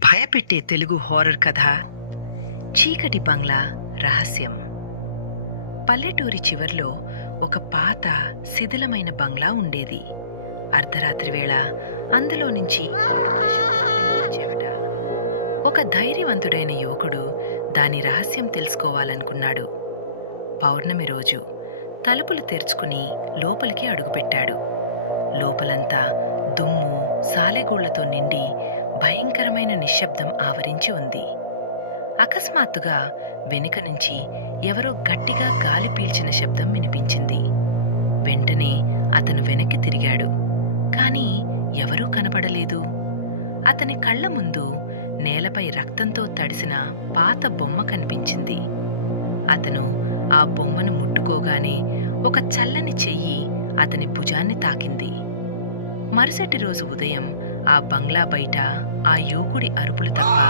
భయపెట్టే తెలుగు హారర్ కథ చీకటి బంగ్లా రహస్యం. పల్లెటూరి చివర్లో ఒక పాత శిథిలమైన బంగ్లా ఉండేది. అర్ధరాత్రి వేళ అందులో నుంచి ఏడుపుల శబ్దాలు వినిపించేవట. ఒక ధైర్యవంతుడైన యువకుడు దాని రహస్యం తెలుసుకోవాలనుకున్నాడు. పౌర్ణమి రోజు తలుపులు తెరుచుకుని లోపలికి అడుగుపెట్టాడు. లోపలంతా దుమ్ము, సాలెగూళ్లతో నిండి భయంకరమైన నిశ్శబ్దం ఆవరించి ఉంది. అకస్మాత్తుగా వెనుక నుంచి ఎవరో గట్టిగా గాలి పీల్చిన శబ్దం వినిపించింది. వెంటనే అతను వెనక్కి తిరిగాడు. కాని ఎవరూ కనపడలేదు. అతని కళ్ళ ముందు నేలపై రక్తంతో తడిసిన పాత బొమ్మ కనిపించింది. అతను ఆ బొమ్మను ముట్టుకోగానే ఒక చల్లని చెయ్యి అతని భుజాన్ని తాకింది. మరుసటి రోజు ఉదయం ఆ బంగ్లా బయట ఆ యువకుడి అరుపులు తప్ప